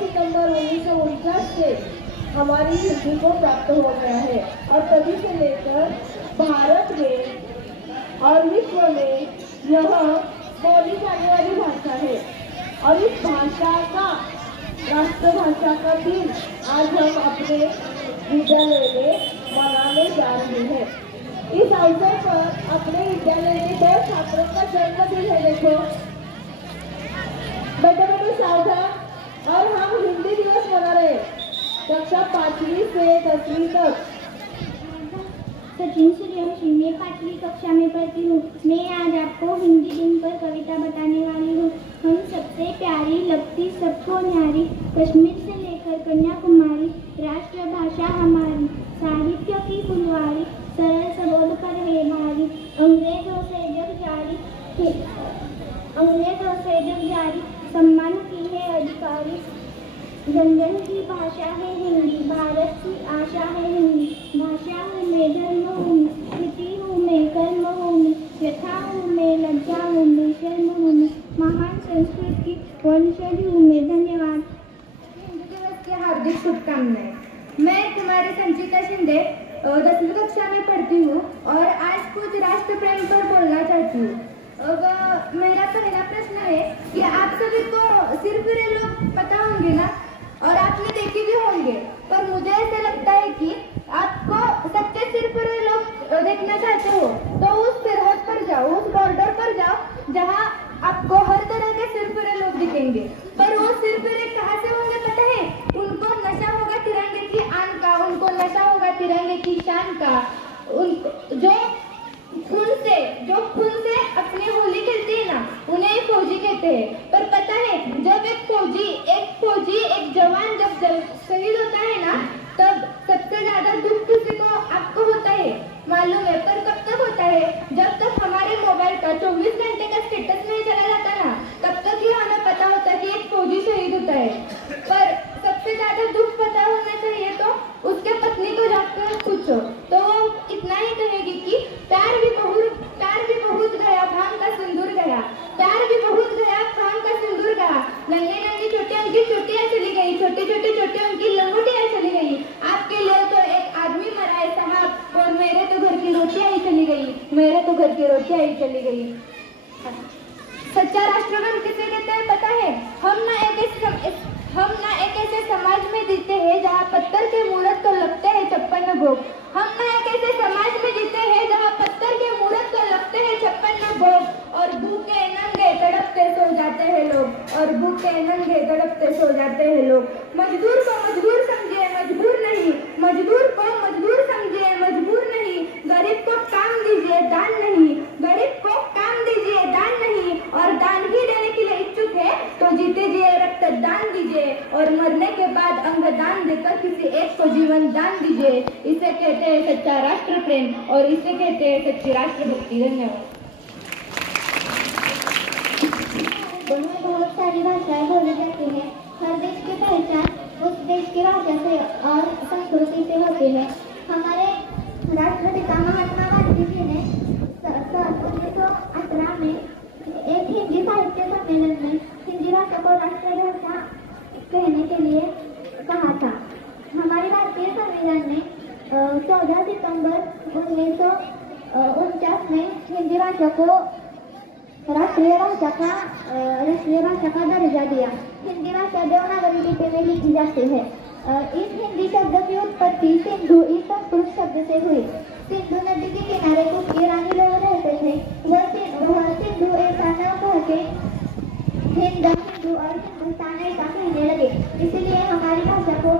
सितंबर 1949 से हमारी हिंदी को प्राप्त हो गया है और तभी से लेकर भारत में और विश्व में यह बोली जाने वाली भाषा है। और इस भाषा का राष्ट्रभाषा का दिन आज हम अपने विद्यालय में मनाने जा रहे हैं। इस अवसर पर अपने विद्यालय में 2 छात्रों का जन्मदिन है। देखो बेटे बेटे सावधान। और हम हिंदी दिवस मना रहे कक्षा 5वीं से 10वीं तक। सचिन सूर्यवंशी, मैं 5वीं कक्षा में पढ़ती हूँ। मैं आज आपको हिंदी दिन पर कविता बताने वाली हूँ। हम सबसे प्यारी लगती सबको न्यारी, कश्मीर से लेकर कन्याकुमारी, राष्ट्रभाषा हमारी, साहित्य की फुलवारी, सरल सबोध पर है भारी, अंग्रेजों से जग जारी, सम्मान की है अधिकारी, जन जन की भाषा है हिंदी, भारत की आशा है हिंदी, भाषा हूँ मैं, धर्म हूँ मैं, स्थिति हूँ मैं, कर्म हूँ मैं, व्यथा हूँ मैं, लज्जा हूँ मैं, शर्म हूँ मैं, महान संस्कृति वंशज हूँ मैं। धन्यवाद। हिंदी दिवस की हार्दिक शुभकामनाएं। मैं तुम्हारी संचिता शिंदे 10वीं कक्षा में पढ़ती हूँ और आज कुछ राष्ट्र प्रेम पर बोलना चाहती हूँ। अब मेरा पहला प्रश्न है कि आप सभी को सिरफिरे लोग पता होंगे ना, और आपने देखे भी होंगे, पर मुझे ऐसा लगता है कि आपको सच्चे सिरफिरे लोग देखना चाहते हो तो उस सरहद पर जाओ, उस बॉर्डर पर जाओ जहाँ आपको हर तरह के सिरफिरे लोग दिखेंगे। पर वो सिरफिरे कहाँ से होंगे पता है? उनको नशा होगा तिरंगे की आन का, उनको नशा होगा तिरंगे की शान का, उनको जो खून से अपनी होली खेलते हैं ना, उन्हें फौजी कहते हैं। पर पता है जब एक जवान जब शहीद होता है ना, तब सबसे ज्यादा दुख किसी को आपको होता है मालूम है? पर कब तक होता है? जब तक हमारे मोबाइल का 24 घंटे का स्टेटस नहीं चला जाता ना, तब तक ही हमें पता होता है कि एक फौजी शहीद होता है। पर सबसे ज्यादा दुख पता होना चाहिए तो उसके पत्नी को जाकर पूछो तो वो इतना ही कहेगी कि प्यार भी बहुत गया, भांग का सिंदूर गया, प्यार भी बहुत गया, भांग का सिंदूर गया, नन्ही नन्ही छोटी उनकी चोटियां चली गई, छोटी छोटी उनकी लंगोटियां चली गई, आपके लिए तो एक आदमी मरा है साहब, और मेरे तो घर की रोटियां ही चली गई। सच्चा राष्ट्रवाद किसे कहते हैं पता है? हम ना एक ऐसे समाज में जीते हैं जहाँ पत्थर के मूर्त को लगते हैं 56 भोग। हम ना एक ऐसे समाज में जीते हैं जहाँ पत्थर के मूर्त को लगते हैं 56 भोग, और भूखे नंगे तड़पते सो जाते हैं लोग, मजदूर को मजदूर समझिए मजबूर नहीं, मजदूर को मजदूर समझिए मजबूर नहीं, गरीब को काम दीजिए दान नहीं, और दान ही देने के लिए इच्छुक है तो जीते जी रक्त दान दीजिए, और मरने के बाद अंग दान देकर किसी एक को जीवन दान दीजिए। इसे कहते हैं सच्चा राष्ट्र प्रेम और इसे कहते हैं सच्ची राष्ट्रभक्ति। धन्यवाद। बहुत सारी भाषाएं बोली जाती हैं। हर देश की पहचान उस देश की भाषा से और संस्कृति से होती है। हमारे राष्ट्रपिता महात्मा गांधी जी ने 1918 में एक हिंदी साहित्य सम्मेलन में हिंदी भाषा को राष्ट्रभाषा कहने के लिए कहा था। हमारे भारतीय संविधान ने 14 सितंबर 1949 में हिंदी भाषा को राष्ट्रीय भाषा का दर्जा दिया। हिंदी भाषा देवनागरी लिपि में लिखी जाती है। इस हिंदी शब्द की उत्पत्ति सिंधु इस संस्कृत शब्द से हुई। सिंधु नदी के किनारे कुछ ईरानी लोग रहते थे। वह सिंधु ऐसा न कह के हिंदू और हिंदुस्तान ऐसा कहने लगे, इसलिए हमारी भाषा को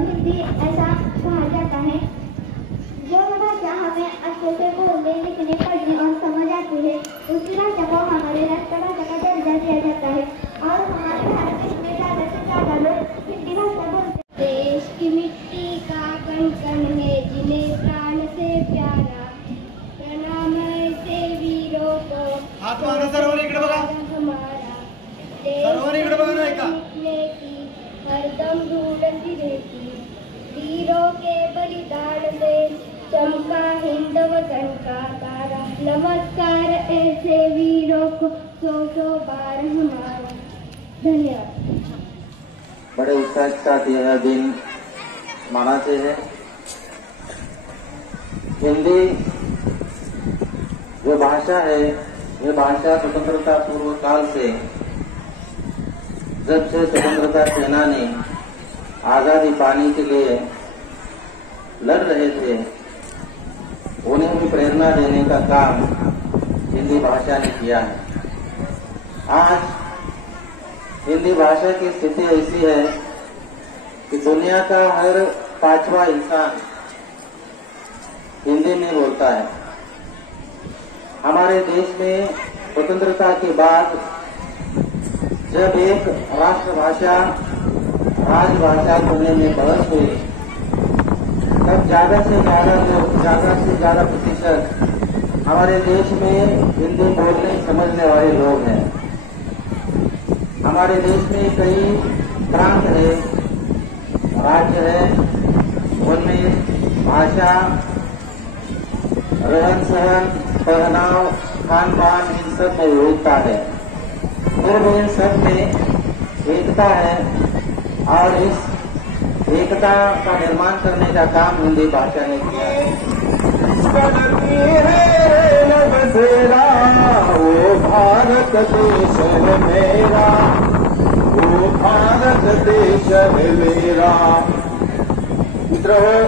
हिंदी ऐसा कहा जाता है। जो भाषा हमें अच्छे से बोलने लिखने पढ़ने और समझ आती है, उसी भाषा को हमारे राष्ट्रभाषा का दर्जा दिया जाता है। और हमारे भारत देश में ज़्यादा से ज़्यादा लोग हिंदी रहने की हरदम ढूंढती रहती। वीरों के बलिदान से चमका हिंद वतन का तारा। नमस्कार ऐसे वीरों को 100 बार हमारा धन्यवाद। बड़े उत्साह के साथ यह दिन मनाते हैं। हिंदी जो भाषा है, यह भाषा स्वतंत्रता पूर्व काल से, जब से स्वतंत्रता सेनानी आजादी पाने के लिए लड़ रहे थे, उन्हें भी प्रेरणा देने का काम हिंदी भाषा ने किया है। आज हिंदी भाषा की स्थिति ऐसी है कि दुनिया का हर 5वां इंसान हिंदी में बोलता है। हमारे देश में स्वतंत्रता के बाद जब एक राष्ट्रभाषा राजभाषा होने में बहस हुई, तब ज्यादा से ज्यादा प्रतिशत हमारे देश में हिंदी बोलने समझने वाले लोग हैं। हमारे देश में कई प्रांत है, राज्य है, उनमें भाषा, रहन सहन, पहनाव, खान पान, इन सब में विविधता है। फिर भी इन सब में एकता है और इस एकता का निर्माण करने का काम हिंदी भाषा ने किया है। वो भारत देश है मेरा, वो भारत देश है मेरा। मित्रों,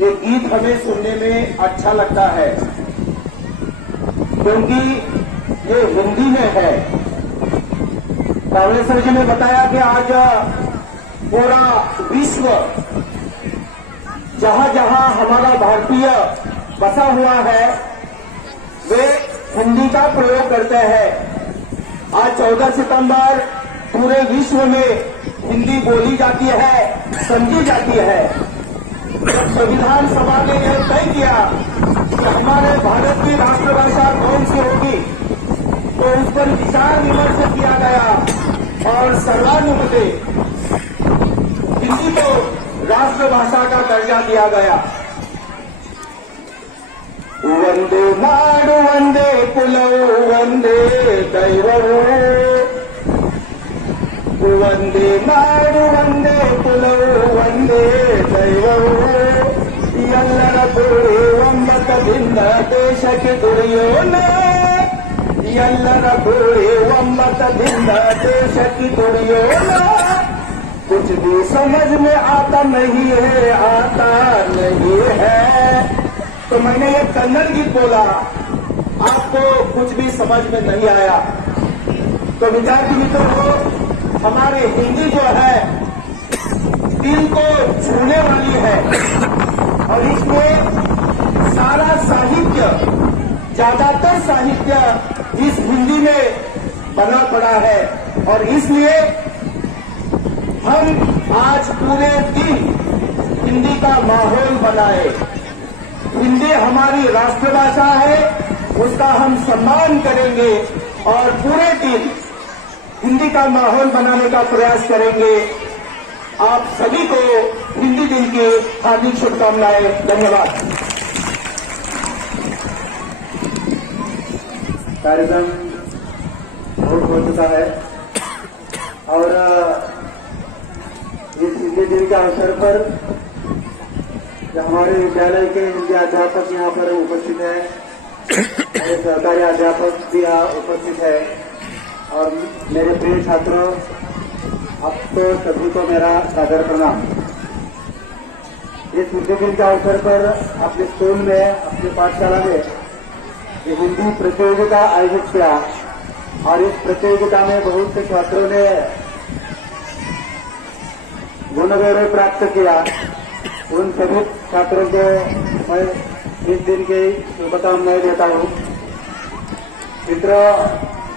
ये गीत हमें सुनने में अच्छा लगता है क्योंकि ये हिंदी में है। कावलेश्वर जी ने बताया कि आज पूरा विश्व, जहां जहां हमारा भारतीय बसा हुआ है, वे हिंदी का प्रयोग करते हैं। आज 14 सितंबर पूरे विश्व में हिंदी बोली जाती है, समझी जाती है। संविधान सभा ने यह तय किया कि हमारे भारत की राष्ट्रभाषा कौन सी होगी, तो उस पर विचार विमर्श किया गया और सर्वानुमते हिंदी को राष्ट्रभाषा का दर्जा दिया गया। वंदे नाडु वंदे कुलौ वंदे दैवौ, वंदे नाडु वंदे कुलौ वंदे दैवौ। ಎಲ್ಲರ ಕೂಡಿ ಒಮ್ಮತದಿಂದ ದೇಶಕ್ಕೆ ದುಡಿಯೋಣ, ಎಲ್ಲರ ಕೂಡಿ ಒಮ್ಮತದಿಂದ देश दुनिया। कुछ भी समझ में आता नहीं है। तो मैंने ये कन्नड़ गीत बोला, आपको कुछ भी समझ में नहीं आया तो विद्यार्थी मित्रों, हमारे हिंदी जो है दिल को छूने वाली है और इसमें सारा साहित्य, ज्यादातर साहित्य इस हिंदी में बना पड़ा है और इसलिए हम आज पूरे दिन हिंदी का माहौल बनाए। हिंदी हमारी राष्ट्रभाषा है, उसका हम सम्मान करेंगे और पूरे दिन हिंदी का माहौल बनाने का प्रयास करेंगे। आप सभी को हिंदी दिन की हार्दिक शुभकामनाएं। धन्यवाद। कार्यक्रम बहुत हो चुका है और इस हिंदी दिन के अवसर पर हमारे विद्यालय के हिंदी अध्यापक यहाँ पर उपस्थित है, सरकारी अध्यापक भी यहाँ उपस्थित है और मेरे प्रिय छात्रों, आप तो सभी को मेरा सादर प्रणाम। इस हिंदी दिन के अवसर पर अपने स्कूल में, अपनी पाठशाला में हिंदी प्रतियोगिता आयोजित किया और इस प्रतियोगिता में बहुत से छात्रों ने गुण गौरव प्राप्त किया। उन सभी छात्रों को मैं इस दिन की शुभकामनाएं देता हूँ। मित्रों,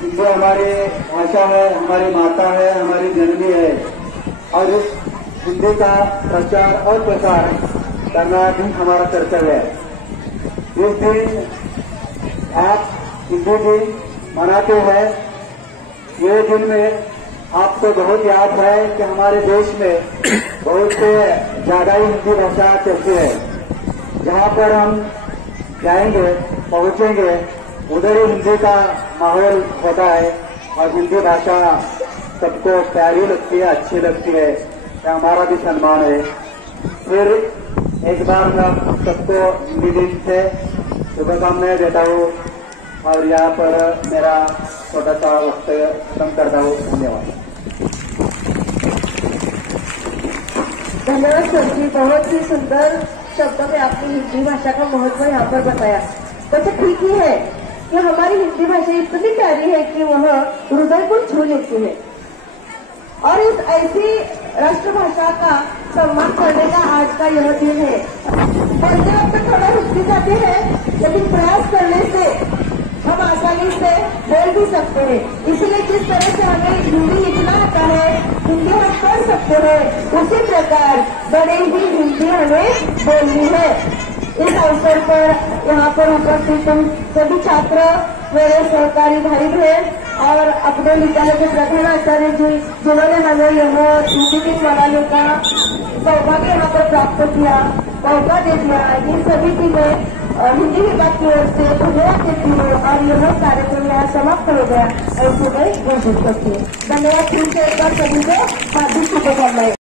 हिंदी हमारी भाषा है, हमारी माता है, हमारी जननी है और इस हिंदी का प्रचार और प्रसार करना भी हमारा कर्तव्य है। इस दिन आप हिंदी दिन मनाते हैं। ये दिन में आपको बहुत याद है कि हमारे देश में बहुत से ज्यादा ही हिंदी भाषा चलती है। जहाँ पर हम जाएंगे पहुंचेंगे उधर ही हिंदी का माहौल होता है और हिंदी भाषा सबको प्यारी लगती है, अच्छी लगती है, यह हमारा भी सम्मान है। फिर एक बार मैं सबको हिंदी दिन से शुभकामनाएं देता हूँ और यहाँ पर मेरा छोटा सा वक्त खत्म करता हूँ। धन्यवाद। धन्यवाद सर जी, बहुत ही सुंदर शब्दों में आपने हिंदी भाषा का महत्व यहाँ पर बताया। वैसे ठीक ही है कि हमारी हिंदी भाषा इतनी प्यारी है कि वह हृदय को छू लेती है और इस ऐसी राष्ट्रभाषा का सम्मान करने का आज का यह दिन है। बोलते वक्त थोड़ा हिचकिचाते हैं, लेकिन प्रयास करने से हम आसानी से बोल भी सकते हैं। इसलिए जिस तरह से हमें हिंदी लिखना आता है, हिंदी हम पढ़ सकते हैं, उसी प्रकार बड़े ही हिंदी हमें बोलनी है। इस अवसर पर यहाँ पर उपस्थित सभी छात्र, मेरे सहकारी भाई बहन और अपने विद्यालय के प्रधानाचार्य जी, जिन्होंने हमें यह हिंदी दिन मनाने का सौभाग्य यहाँ पर प्राप्त किया, मौका दे दिया, इन सभी की मैं हिंदी विभाग की ओर से धन्यवाद देती हूँ और यह कार्यक्रम यहाँ समाप्त हो गया ऐसे मैं घोषित करती हूँ। धन्यवाद। फिर से एक बार सभी को हार्दिक शुभकामनाएं।